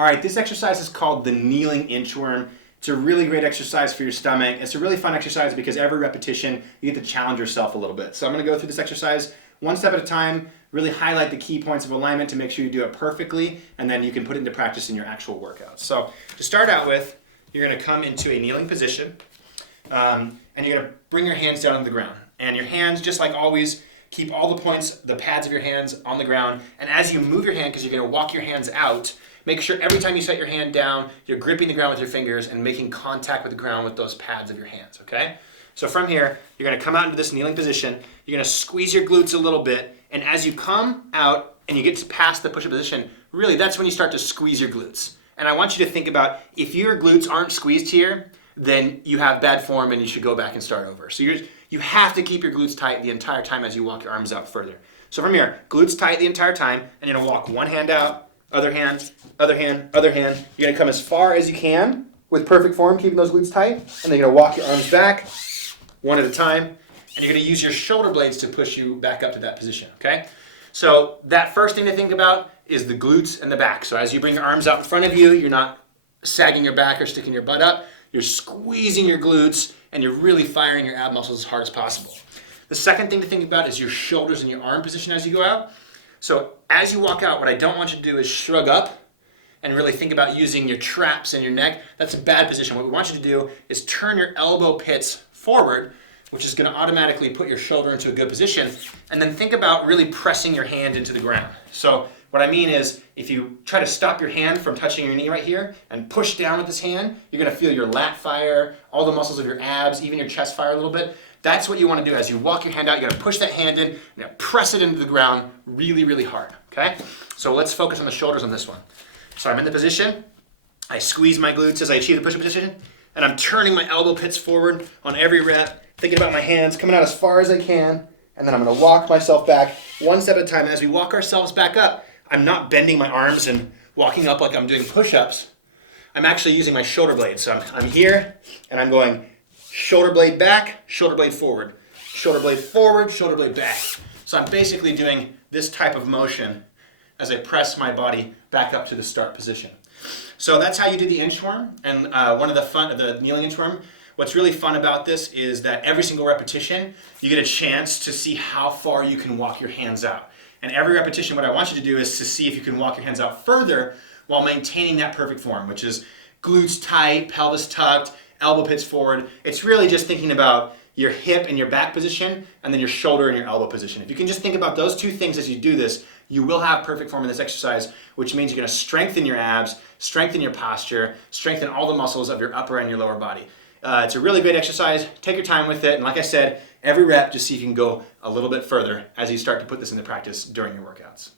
All right, this exercise is called the Kneeling Inchworm. It's a really great exercise for your stomach. It's a really fun exercise because every repetition, you get to challenge yourself a little bit. So I'm gonna go through this exercise one step at a time, really highlight the key points of alignment to make sure you do it perfectly, and then you can put it into practice in your actual workouts. So to start out with, you're gonna come into a kneeling position, and you're gonna bring your hands down on the ground. And your hands, just like always, keep all the points, the pads of your hands on the ground. And as you move your hand, because you're gonna walk your hands out, make sure every time you set your hand down, you're gripping the ground with your fingers and making contact with the ground with those pads of your hands, okay? So from here, you're gonna come out into this kneeling position, you're gonna squeeze your glutes a little bit, and as you come out and you get past the push-up position, really that's when you start to squeeze your glutes. And I want you to think about, if your glutes aren't squeezed here, then you have bad form and you should go back and start over. So you have to keep your glutes tight the entire time as you walk your arms out further. So from here, glutes tight the entire time, and you're gonna walk one hand out, other hand, other hand, other hand. You're gonna come as far as you can with perfect form, keeping those glutes tight, and then you're gonna walk your arms back one at a time, and you're gonna use your shoulder blades to push you back up to that position, okay? So that first thing to think about is the glutes and the back. So as you bring your arms out in front of you, you're not sagging your back or sticking your butt up, you're squeezing your glutes, and you're really firing your ab muscles as hard as possible. The second thing to think about is your shoulders and your arm position as you go out. So as you walk out, what I don't want you to do is shrug up and really think about using your traps and your neck. That's a bad position. What we want you to do is turn your elbow pits forward, which is gonna automatically put your shoulder into a good position, and then think about really pressing your hand into the ground. So what I mean is, if you try to stop your hand from touching your knee right here and push down with this hand, you're gonna feel your lat fire, all the muscles of your abs, even your chest fire a little bit. That's what you wanna do. As you walk your hand out, you gotta push that hand in, you're gonna press it into the ground really, really hard, okay? So let's focus on the shoulders on this one. So I'm in the position, I squeeze my glutes as I achieve the push-up position, and I'm turning my elbow pits forward on every rep, thinking about my hands, coming out as far as I can, and then I'm gonna walk myself back one step at a time. As we walk ourselves back up, I'm not bending my arms and walking up like I'm doing push-ups. I'm actually using my shoulder blades. So I'm here, and I'm going shoulder blade back, shoulder blade forward, shoulder blade forward, shoulder blade back. So I'm basically doing this type of motion as I press my body back up to the start position. So that's how you do the inchworm. And one of the kneeling inchworm, what's really fun about this is that every single repetition, you get a chance to see how far you can walk your hands out. And every repetition, what I want you to do is to see if you can walk your hands out further while maintaining that perfect form, which is glutes tight, pelvis tucked, elbow pits forward. It's really just thinking about your hip and your back position, and then your shoulder and your elbow position. If you can just think about those two things as you do this, you will have perfect form in this exercise, which means you're gonna strengthen your abs, strengthen your posture, strengthen all the muscles of your upper and your lower body. It's a really great exercise. Take your time with it, and like I said, every rep, just see if you can go a little bit further as you start to put this into practice during your workouts.